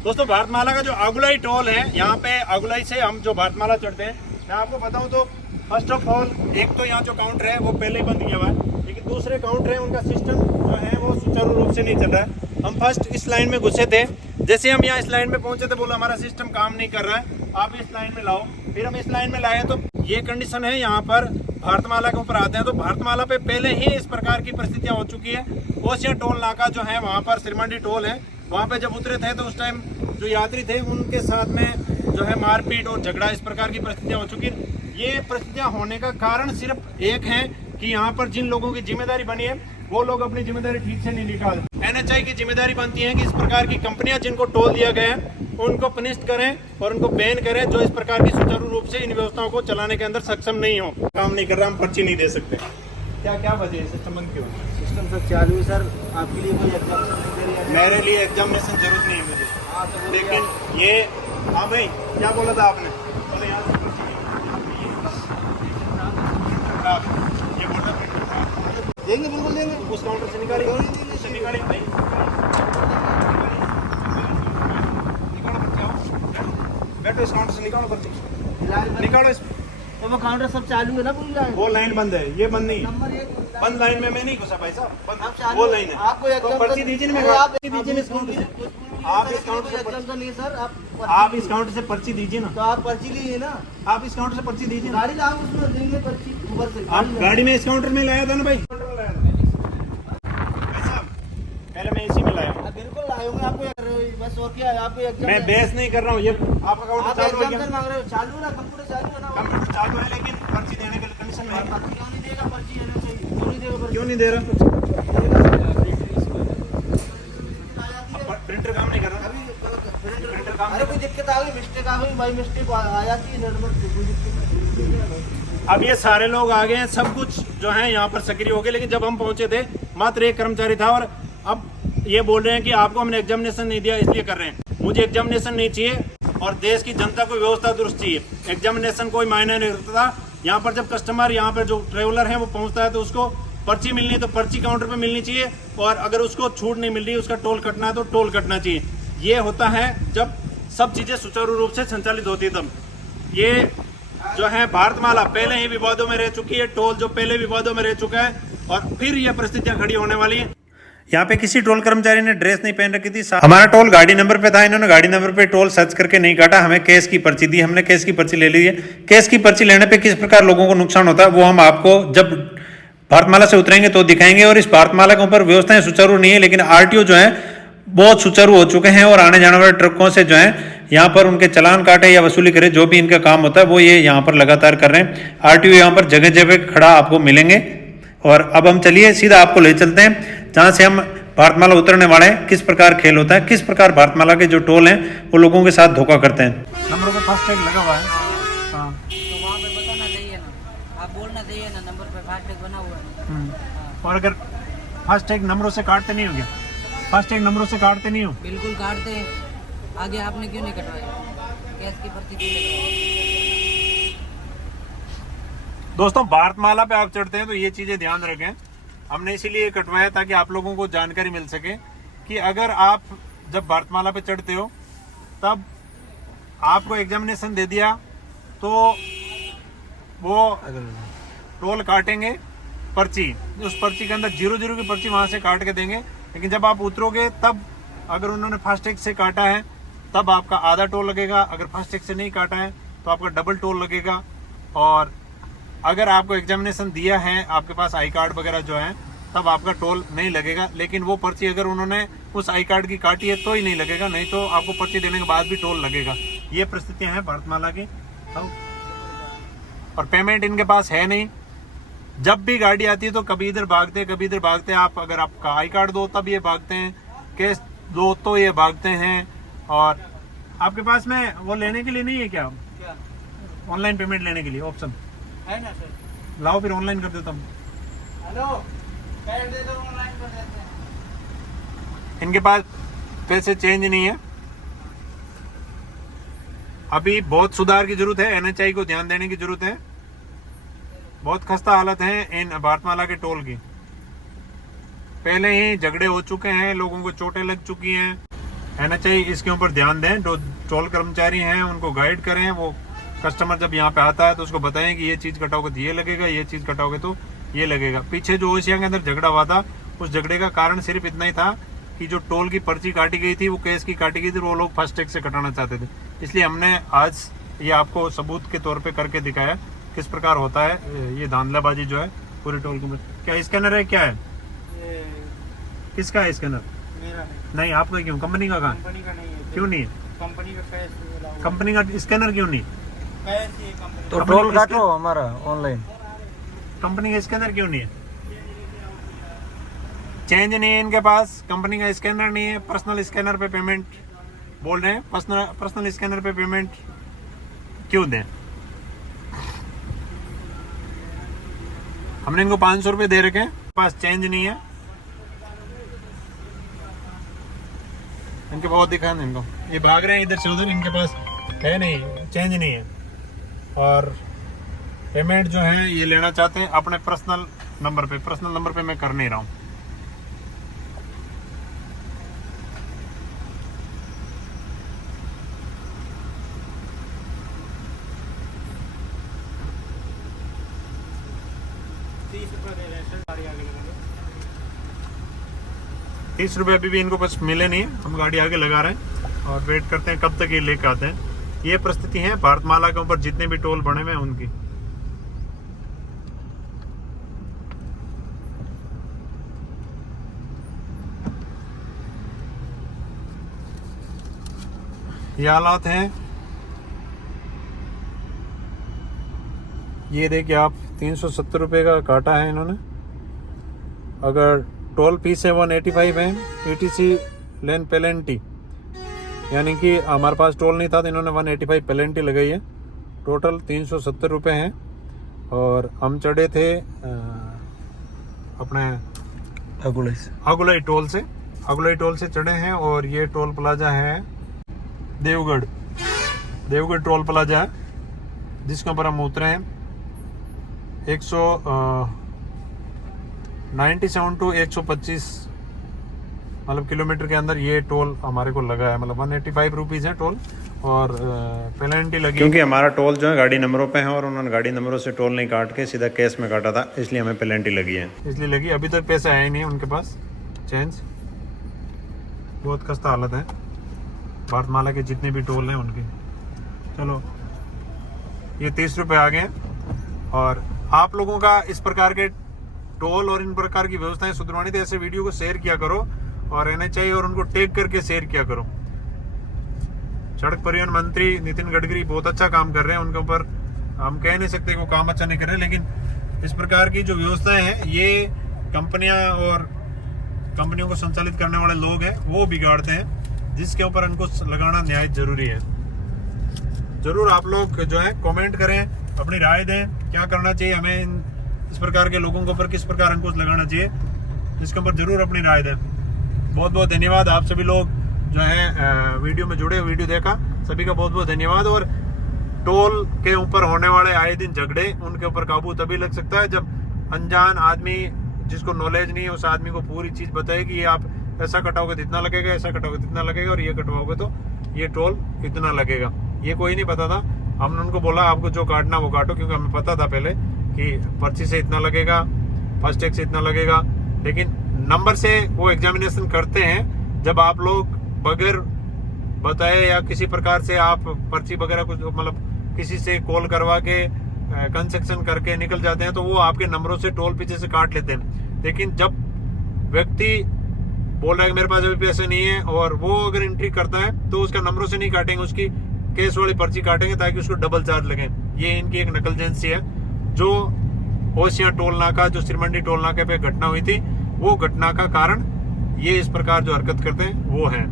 दोस्तों भारतमाला का जो अगुलाई टोल है, यहाँ पे अगुलाई से हम जो भारतमाला चढ़ते हैं, मैं आपको बताऊं तो फर्स्ट ऑफ ऑल एक तो यहाँ जो काउंटर है वो पहले ही बंद किया हुआ है, लेकिन दूसरे काउंटर है उनका सिस्टम जो है वो सुचारू रूप से नहीं चल रहा है। हम फर्स्ट इस लाइन में घुसे थे, जैसे हम यहाँ इस लाइन में पहुंचे थे बोला हमारा सिस्टम काम नहीं कर रहा है, आप इस लाइन में लाओ। फिर हम इस लाइन में लाए तो ये कंडीशन है, यहाँ पर भारतमाला के ऊपर आते हैं तो भारतमाला पे पहले ही इस प्रकार की परिस्थितियाँ हो चुकी है। ओसिया टोल नाका जो है वहाँ पर सिरमंडी टोल है, वहाँ पे जब उतरे थे तो उस टाइम जो यात्री थे उनके साथ में जो है मारपीट और झगड़ा, इस प्रकार की परिस्थितियाँ हो चुकी है। ये परिस्थितियाँ होने का कारण सिर्फ एक है कि यहाँ पर जिन लोगों की जिम्मेदारी बनी है वो लोग अपनी जिम्मेदारी ठीक से नहीं निकाल। NHAI की जिम्मेदारी बनती है कि इस प्रकार की कंपनियां जिनको टोल दिया गया है उनको पनिष्ट करें और उनको बैन करें, जो इस प्रकार की सुचारू रूप से इन व्यवस्थाओं को चलाने के अंदर सक्षम नहीं हो, काम नहीं कर रहा, हम पर्ची नहीं दे सकते। क्या क्या वजह है सिस्टम बंद क्यों? सिस्टम सर चालू है सर, आपके लिए कोई एग्जामिनेशन नहीं दे रही है। मेरे लिए एग्जामिनेशन जरूरत नहीं है मुझे, हाँ तो लेकिन ये हाँ भाई क्या बोला था आपने? बोले यहाँ से ये बोला देंगे, बिल्कुल देंगे। उस काउंटर से निकालिए, उससे निकालिए भाई, बैठो इस काउंटर से निकालो पर्ची, निकालो इस। तो वो काउंटर सब चालू है ना पूरी लाइन? वो लाइन बंद है, ये बंद नहीं है। नंबर 1 बंद लाइन में मैं नहीं घुसा भाई साहब, आप बंद चालू वो लाइन है। आपको तो पर्ची दीजिए ना, मैं आप पर्ची दीजिए ना इस काउंटर से, आप इस काउंटर से एग्जामिनेशन नहीं सर, आप इस काउंटर से पर्ची दीजिए ना, तो आप पर्ची लीजिए ना, आप इस काउंटर से पर्ची दीजिए ना। गाड़ी लाओ उसमें देंगे पर्ची ऊपर से। आप गाड़ी में इस काउंटर में लाया था ना भाई? भाई साहब पहले मैं इसी में लाया हूँ। बिल्कुल लाऊंगा आपको, बस और क्या है आपको एग्जाम। मैं बहस नहीं कर रहा हूँ, ये आपका काउंटर आप चालू है क्या? एग्जामिनेशन मांग रहे हो, चालू है ना, कंप्यूटर चालू है ना। कंप्यूटर चालू है लेकिन पर्ची देने के लिए कंडीशन में है। पर्ची क्यों नहीं देगा? पर्ची देना चाहिए, क्यों नहीं देगा पर्ची? क्यों नहीं दे रहा? प्रिंटर काम नहीं कर रहा। प्रिंटर काम, अरे कोई दिक्कत आ गई, मिस्टेक आ गई, बाई मिस्टेक आ जाती है, नॉर्मल कोई दिक्कत। अब ये सारे लोग आ गए हैं, सब कुछ जो है यहाँ पर सक्रिय हो गए, लेकिन जब हम पहुंचे थे मात्र एक कर्मचारी था और अब ये बोल रहे हैं कि आपको हमने एग्जामिनेशन नहीं दिया इसलिए कर रहे हैं। मुझे एग्जामिनेशन नहीं चाहिए और देश की जनता को व्यवस्था दुरुस्त चाहिए। एग्जामिनेशन कोई मायने नहीं रखता। यहाँ पर जब कस्टमर, यहाँ पर जो ट्रेवलर है वो पहुँचता है तो उसको पर्ची मिलनी है तो पर्ची काउंटर पे मिलनी चाहिए, और अगर उसको छूट नहीं मिल रही, उसका टोल कटना है तो टोल कटना चाहिए। ये होता है जब सब चीज़ें सुचारू रूप से संचालित होती है तब। ये जो है भारतमाला पहले ही विवादों में रह चुकी है, टोल जो पहले विवादों में रह चुका है और फिर ये परिस्थितियां खड़ी होने वाली हैं। यहाँ पे किसी टोल कर्मचारी ने ड्रेस नहीं पहन रखी थी, हमारा टोल गाड़ी नंबर पे था, इन्होंने गाड़ी नंबर पे टोल सर्च करके नहीं काटा, हमें कैश की पर्ची दी, हमने कैश की पर्ची ले ली है। कैश की पर्ची लेने पे किस प्रकार लोगों को नुकसान होता है वो हम आपको जब भारतमाला से उतरेंगे तो दिखाएंगे। और इस भारतमाला के ऊपर व्यवस्थाएं सुचारू नहीं है, लेकिन RTO जो है बहुत सुचारू हो चुके हैं और आने जाने वाले ट्रकों से जो है यहाँ पर उनके चालान काटे या वसूली करे, जो भी इनका काम होता है वो ये यहाँ पर लगातार कर रहे हैं। RTO यहाँ पर जगह जगह खड़ा आपको मिलेंगे। और अब हम चलिए सीधा आपको ले चलते हैं जहाँ से हम भारतमाला उतरने वाले हैं, किस प्रकार खेल होता है, किस प्रकार भारतमाला के जो टोल हैं वो लोगों के साथ धोखा करते हैं। नंबरों पे फास्टैग लगा हुआ है, हाँ तो वहाँ पे बताना चाहिए ना, आप बोलना चाहिए ना, नंबर पे फास्टैग बना हुआ है। और अगर फास्टैग नंबरों से काटते नहीं हो गया, फास्टैग नंबरों से काटते नहीं हो? बिल्कुल काटते हैं। आगे आपने क्यों नहीं कटवाया? कैश की पर्ची क्यों नहीं कटवाई? दोस्तों भारतमाला पे आप चढ़ते हैं तो ये चीजें ध्यान रखें, हमने इसीलिए कटवाया ताकि आप लोगों को जानकारी मिल सके कि अगर आप जब भारतमाला पे चढ़ते हो तब आपको एग्जामिनेशन दे दिया तो वो टोल काटेंगे, पर्ची उस पर्ची के अंदर 0 की पर्ची वहां से काट के देंगे। लेकिन जब आप उतरोगे तब अगर उन्होंने फास्टैग से काटा है तब आपका आधा टोल लगेगा, अगर फास्टैग से नहीं काटा है तो आपका डबल टोल लगेगा। और अगर आपको एग्जामिनेशन दिया है, आपके पास आई कार्ड वगैरह जो है, तब आपका टोल नहीं लगेगा। लेकिन वो पर्ची अगर उन्होंने उस आई कार्ड की काटी है तो ही नहीं लगेगा, नहीं तो आपको पर्ची देने के बाद भी टोल लगेगा। ये परिस्थितियां हैं भारतमाला की। और पेमेंट इनके पास है नहीं, जब भी गाड़ी आती है तो कभी इधर भागते कभी इधर भागते। आप अगर आपका आई कार्ड दो तब ये भागते हैं, कैश दो तो ये भागते हैं। और आपके पास में वो लेने के लिए नहीं है क्या, ऑनलाइन पेमेंट लेने के लिए ऑप्शन है ना सर? लाओ फिर ऑनलाइन कर देता हूँ। हेलो, कैश दे दो, ऑनलाइन कर देते हैं। इनके पास पैसे चेंज नहीं है, अभी बहुत सुधार की जरूरत है, NHAI को ध्यान देने की जरूरत है। बहुत खस्ता हालत है इन भारतमाला के टोल की, पहले ही झगड़े हो चुके हैं, लोगों को चोटें लग चुकी हैं। NHAI इसके ऊपर ध्यान दें, जो टोल कर्मचारी हैं उनको गाइड करें। वो कस्टमर जब यहाँ पे आता है तो उसको बताएं कि ये चीज़ कटाओगे तो ये लगेगा, ये चीज़ कटाओगे तो ये लगेगा। पीछे जो ओसिया के अंदर झगड़ा हुआ था, उस झगड़े का कारण सिर्फ इतना ही था कि जो टोल की पर्ची काटी गई थी, वो केस की काटी गई थी, वो लोग फास्टैग से कटाना चाहते थे। इसलिए हमने आज ये आपको सबूत के तौर पे करके दिखाया किस प्रकार होता है ये धांधलाबाजी जो है पूरे टोल को। क्या स्कैनर है, क्या है, किसका है स्कैनर? मेरा नहीं, आपका क्यों? कंपनी का कहाँ? कंपनी का नहीं है, क्यों नहीं है कंपनी का कैश मिला हुआ कंपनी का स्कैनर? क्यों नहीं? कैश ही है कंपनी तो टोल काटो हमारा ऑनलाइन। कंपनी का स्कैनर क्यों नहीं है? चेंज नहीं है इनके पास, कंपनी का स्कैनर नहीं है। पर्सनल स्कैनर पे पेमेंट बोल रहे हैं, पर्सनल स्कैनर पे पेमेंट क्यों दें? हमने इनको 500 रुपये दे रखे हैं, पास चेंज नहीं है इनके। बहुत दिखा ना इनको, ये भाग रहे हैं इधर से उधर, इनके पास है नहीं, चेंज नहीं है। और पेमेंट जो है ये लेना चाहते हैं अपने पर्सनल नंबर पे। पर्सनल नंबर पे मैं कर नहीं रहा हूँ। ₹30 अभी भी इनको बस मिले नहीं, हम गाड़ी आगे लगा रहे हैं और वेट करते हैं कब तक ये लेके आते हैं। ये परिस्थिति है भारतमाला के ऊपर जितने भी टोल बने हुए हैं उनकी। ये हालात हैं। ये देखिए आप, 370 रुपये का काटा है इन्होंने। अगर टोल फीस है 185 है, ETC लेन पेनल्टी, यानी कि हमारे पास टोल नहीं था तो इन्होंने 185 पेनल्टी लगाई है। टोटल 370 रुपये हैं। और हम चढ़े थे अपने अगुलाई टोल से चढ़े हैं। और ये टोल प्लाजा है देवगढ़ टोल प्लाजा है, जिसके ऊपर हम उतरे हैं। 197 to 125 मतलब किलोमीटर के अंदर ये टोल हमारे को लगा है। मतलब 185 रुपीज़ है टोल और पेनल्टी लगी, क्योंकि हमारा टोल जो है गाड़ी नंबरों पे है और उन्होंने गाड़ी नंबरों से टोल नहीं काट के सीधा कैश में काटा था, इसलिए हमें पेनल्टी लगी है। इसलिए लगी। अभी तक पैसा आया ही नहीं उनके पास चेंज। बहुत खस्ता हालत है भारतमाला के जितने भी टोल हैं उनके। चलो, ये 30 रुपये आ गए। और आप लोगों का इस प्रकार के टोल और इन प्रकार की व्यवस्थाएं सुधरवानी, तो ऐसे वीडियो को शेयर किया करो और NHAI और उनको टैग करके शेयर किया करो। सड़क परिवहन मंत्री नितिन गडकरी बहुत अच्छा काम कर रहे हैं, उनके ऊपर हम कह नहीं सकते वो काम अच्छा नहीं कर रहे, लेकिन इस प्रकार की जो व्यवस्थाएं हैं ये कंपनियां और कंपनियों को संचालित करने वाले लोग हैं वो बिगाड़ते हैं, जिसके ऊपर अंकुश लगाना निहायत जरूरी है। जरूर आप लोग जो है कमेंट करें, अपनी राय दें, क्या करना चाहिए हमें, इस प्रकार के लोगों के ऊपर किस प्रकार अंकुश लगाना चाहिए, इसके ऊपर जरूर अपनी राय दें। बहुत बहुत धन्यवाद आप सभी लोग जो है वीडियो में जुड़े, वीडियो देखा, सभी का बहुत बहुत धन्यवाद। और टोल के ऊपर होने वाले आए दिन झगड़े, उनके ऊपर काबू तभी लग सकता है जब अनजान आदमी, जिसको नॉलेज नहीं है, उस आदमी को पूरी चीज़ बताए कि ये आप ऐसा कटाओगे तो इतना लगेगा, ऐसा कटाओगे तो इतना लगेगा, और ये कटवाओगे तो ये टोल इतना लगेगा। ये कोई नहीं पता था। हमने उनको बोला आपको जो काटना वो काटो, क्योंकि हमें पता था पहले कि पर्ची से इतना लगेगा, फास्टैग से इतना लगेगा। लेकिन नंबर से वो एग्जामिनेशन करते हैं जब आप लोग बगैर बताए या किसी प्रकार से आप पर्ची वगैरह कुछ मतलब किसी से कॉल करवा के कंसेक्शन करके निकल जाते हैं, तो वो आपके नंबरों से टोल पीछे से काट लेते हैं। लेकिन जब व्यक्ति बोल रहा है कि मेरे पास अभी पैसे नहीं है और वो अगर एंट्री करता है तो उसका नंबरों से नहीं काटेंगे, उसकी केस वाली पर्ची काटेंगे ताकि उसको डबल चार्ज लगे। ये इनकी एक नकल एजेंसी है। जो ओसिया टोल नाका, जो सिरमंडी टोल नाके पे घटना हुई थी, वो घटना का कारण ये इस प्रकार जो हरकत करते हैं वो है।